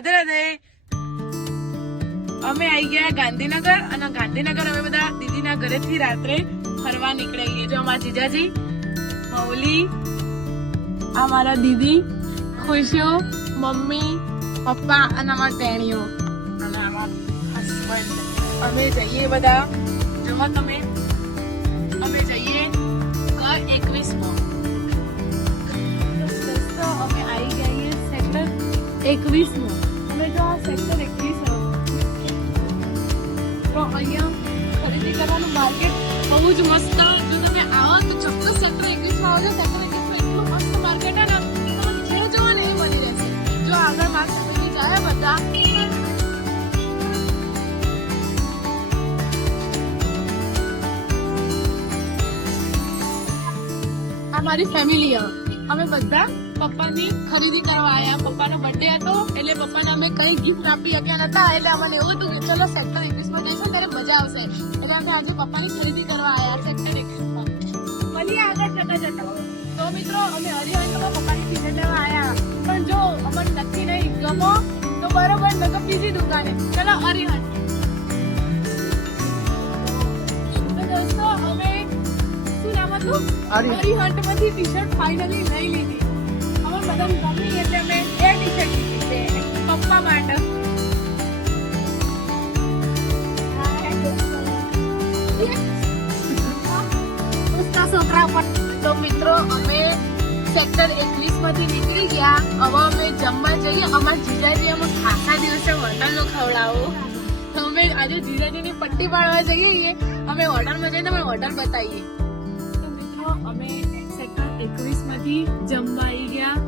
રાધે રાધે. અમે આવી ગયા ગાંધીનગર અને ગાંધીનગર અમે બધા દીદીના ઘરેથી રાત્રે ફરવા નીકળીએ. જો અમારા જીજાજી, મૌલી, આ મારા દીદી, ખુશીઓ, મમ્મી, પપ્પા અને અમારા ટેણીઓ અને અમારા હસબન્ડ. અમે જઈએ બધા, જો તમે, અમે જઈએ ઘર 21 તો અમે આવી ગયા સેક્ટર 21 અમે જો આ સેક્ટર 21 તો અહીંયા ખરીદી કરવાનું માર્કેટ બહુ જ મસ્ત. જો તમે આવો તો ચોક્કસ સેક્ટર 21 માં આવજો. સેક્ટર 21 એટલું મસ્ત માર્કેટ છે ને, તમે જે જોવો ને એ મળી રહેશે. જો આગળ માર્કેટ બધી જાય બધા. આ મારી ફેમિલી અમે બધા પપ્પાની ખરીદી કરવા આવ્યા. પપ્પાનો બર્થડે હતો એટલે પપ્પાને અમે કઈ ગિફ્ટ આપી શક્યા નતા, એટલે અમને એવું હતું કે ચલો સેક્ટર 21 માં જઈશું ત્યારે મજા આવશે, એટલે અમે આજે પપ્પાની ખરીદી કરવા આવ્યા સેક્ટર 21 માં. મળીએ આગળ જતા જતા. તો મિત્રો અમે હરિહંતમાં પપ્પાની ટી-શર્ટ લેવા આવ્યા, પણ જો અમને નક્કી નહીં ગમો તો બરોબર નકર બીજી દુકાને. ચલો હરિહંત. તો દોસ્તો અમે શું નામ હતું, હરિહંત માંથી ટી-શર્ટ ફાઇનલી લઈ લીધી. અમે બધાને ગમી એટલે અમે એ ટી-શર્ટ લીધી છે પપ્પા માટે. છોકરા પર. તો મિત્રો અમે સેક્ટર 21 માંથી નીકળી ગયા. હવે અમે જમવા જઈએ. અમારા જીજાજી અમે ખાસા દિવસે હોટલનો ખવડાવો, તો અમે આજે જીજાજીની પટ્ટી પાડવા જઈએ. અમે હોટલમાં જઈને અમે હોટલ બતાવીએ. તો મિત્રો અમે સેક્ટર 21 માંથી જમવા આવી ગયા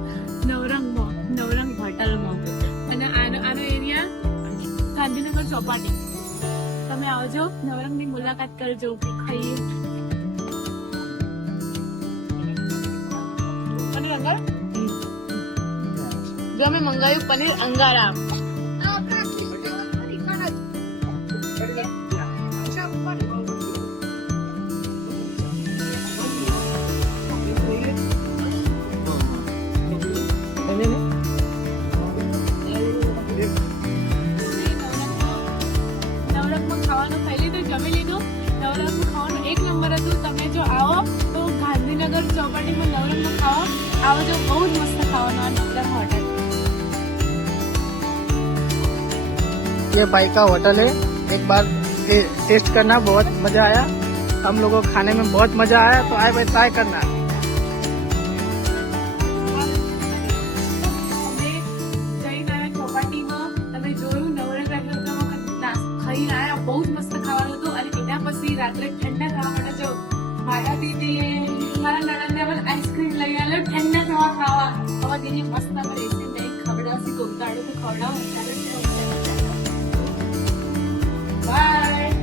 નવરંગ હોટલમાં. અને આનો એરિયા ગાંધીનગર ચોપાટી. તમે આવજો, નવરંગની મુલાકાત કરજો, ખાઈએ. પનીર અંગારા જો અમે મંગાવ્યું, પનીર અંગારા. નવરંગમાં ખાવાનું ખાઈ લીધું, જમી લીધું. નવરંગમાં ખાવાનું એક નંબર હતું. તમે જો આવો તો ગાંધીનગર ચોપાટીમાં નવરંગમાં ખાઓ, આવો જો બહુ જ મસ્ત ખાવાનું આ નવરંગ होटल. ये भाई का होटल है, एक बार टेस्ट करना, बहुत मजा आया. हम लोगों को खाने में बहुत मजा आया, तो आए भाई ट्राई करना. ચોપાટીમાં તમે જોયું નવરંગ ખાઈ રહ્યા, બહુ જ મસ્ત ખાવાનું હતું. અને એના પછી રાત્રે ઠંડા ખાવા માટે જો મારા દીદી મારા નણંદને પણ આઈસ્ક્રીમ લઈ આવ્યો ઠંડા થવા ખાવા. હવે દીદી મસ્ત પર એસી નહીં ખવડાવશે, ગોમતાડું તો ખવડાવો. બાય.